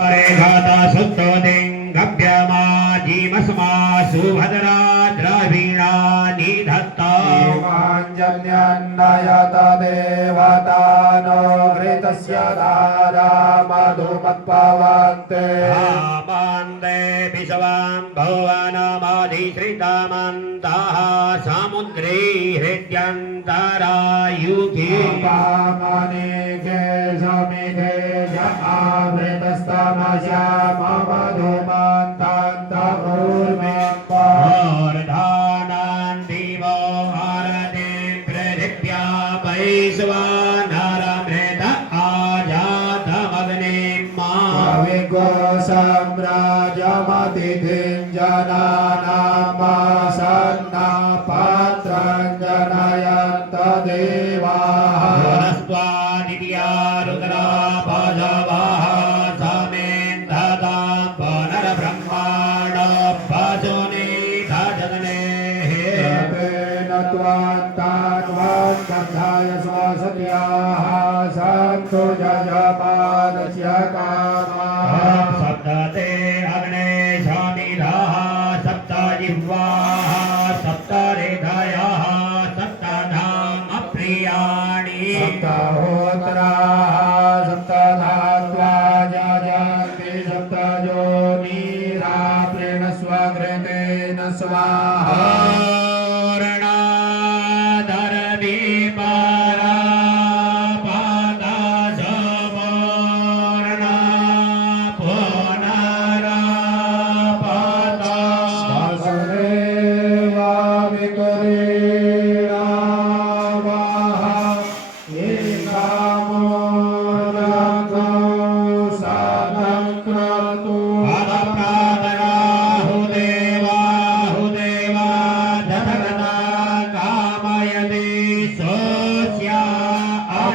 घाता सुप्तोदिं गभ्यमाजीमस्मा सुभद्रा द्रवीणा निधत्ता जन्यन्नयत देवतानो घृतस्य धारा मधुमत्पवन्ते आमन्दे विश्वां भुवनमधिश्रितमन्तः समुद्रे हृद्यन्तरायुगे पामनिके समिधे आवृतस्तमस्याम मधुमन्तन्तमूर्मिम्ब दिवो भारते पृथिव्या वैश्वानरमृत आजातमग्निमा विगो साम्राज्यमतिथिं जनानामासन्ना पात्रं जनयन्त देवाः वनस्त्वादित्या रुद्रा भजवः समेन्धतां पुनर्ब्रह्माण भजने धजने तेन त्वान्तान्वान्गन्धाय स्वसत्याः सन्तु जजपादस्य कामाः सप्तते अग्ने शामिधाः सप्त जिह्वाः सप्त हृदयाः सप्तधामप्रियाणि सप्तहोत्राः सप्तधात्वा जजन्ति सप्तयोनिरा प्रेणस्वघृतेन स्वाहा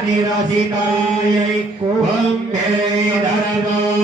निरसितायै कुम्भे धर्मो